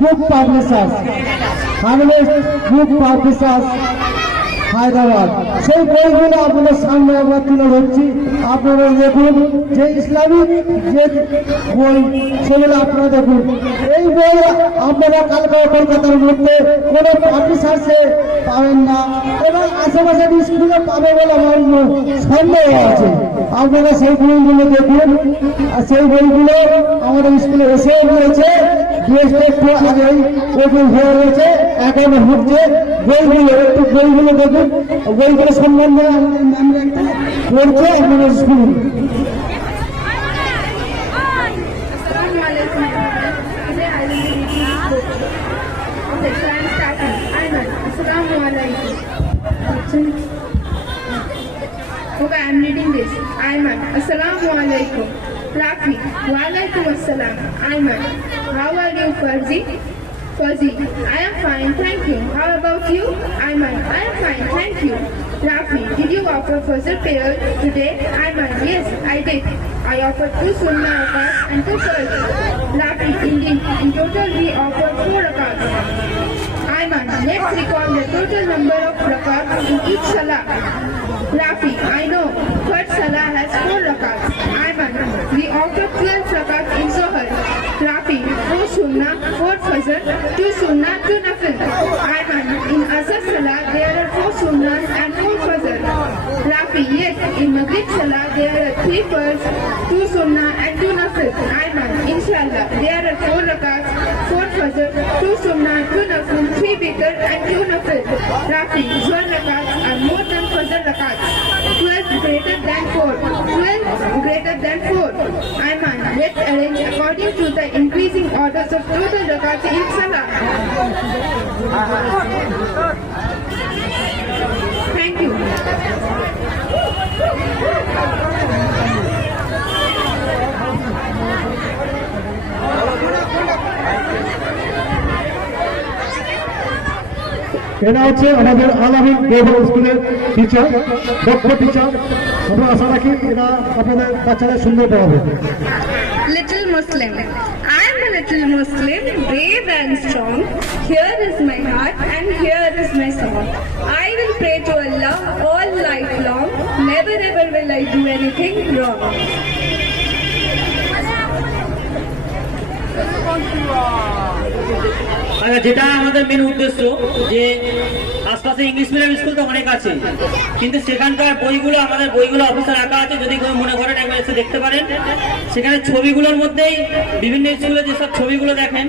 বুক পাবলিশার্স, হার্নেস্ট বুক পাবলিশার্স হায়দ্রাবাদ। সেই বইগুলো আপনাদের সামনে আমরা তুলে ধরছি। আপনারা দেখুন যে ইসলামিক যে বই সেগুলো আপনারা দেখুন। এই বই আপনারা কালকা কলকাতার মধ্যে কোনো পাবলিশার্সে পাবেন না এবং আশেপাশের স্কুলে পাবে বলে আমার সন্দেহ আছে। আপনারা সেই বইগুলো দেখুন। আর সেই বইগুলো আমাদের স্কুলে এসেও রয়েছে, ড্রেসটা একটু আগেই ওপেন হয়ে রয়েছে, এখনো হচ্ছে। বইগুলো একটু বইগুলো দেখুন, বইগুলো সম্বন্ধে আমাদের ম্যামরা একটা পড়ছে আপনাদের স্কুলে। Okay, I'm reading this. Ayman. Assalamu alaikum. Rafi. Wa alaikum assalam. Ayman. How are you, Farzi? Farzi. I am fine, thank you. How about you? Ayman. I am fine, thank you. Rafi. Did you offer Fajr prayer today? Ayman. Yes, I did. I offered 2 sunnah rakats and 2 farz. Rafi. Indeed. In total we offered 4 rakats. Ayman. Let's recall the total number of rakats in each salah. Rafi, I know. First salah has 4 rakats. Ayman, we offer 12 rakats in Zohar. Rafi, 4 sunnah, 4 fajr, 2 sunnah, 2 nafil. Ayman, in Asr salah there are 4 sunnahs and 4 fajr. Rafi, yes, in Maghrib salah there are 3 farz, 2 sunnah and 2 nafil. Ayman, inshallah, there are 4 rakats, 4 fajr, 2 sunnah, 2 nafil, 3 witr and 2 nafil. Rafi, 12 rakats are more than fajr rakats. 12 greater than 4. 12 greater than 4. Ayman, let's arrange according to the increasing orders of total rakats in salah. Thank you. এরা হচ্ছে আমাদের আলামিন গ্লোবাল স্কুলের টিচার, দক্ষ টিচার। আমরা আশা রাখি এরা আপনাদের বাচ্চাদের সুন্দর পড়াবে। Little Muslim. I am a little Muslim, brave and strong. Here is my heart and here is my song. I will pray to Allah all life long. Never ever will I do anything wrong. আচ্ছা, যেটা আমাদের মেন উদ্দেশ্য যে আশপাশে English medium school তো অনেক আছে, কিন্তু সেখানকার বইগুলো আমাদের বইগুলো অফিসে রাখা আছে। যদি কেউ মনে করেন একবার এসে দেখতে পারেন। সেখানে ছবিগুলোর মধ্যেই বিভিন্ন স্কুলে যেসব ছবিগুলো দেখেন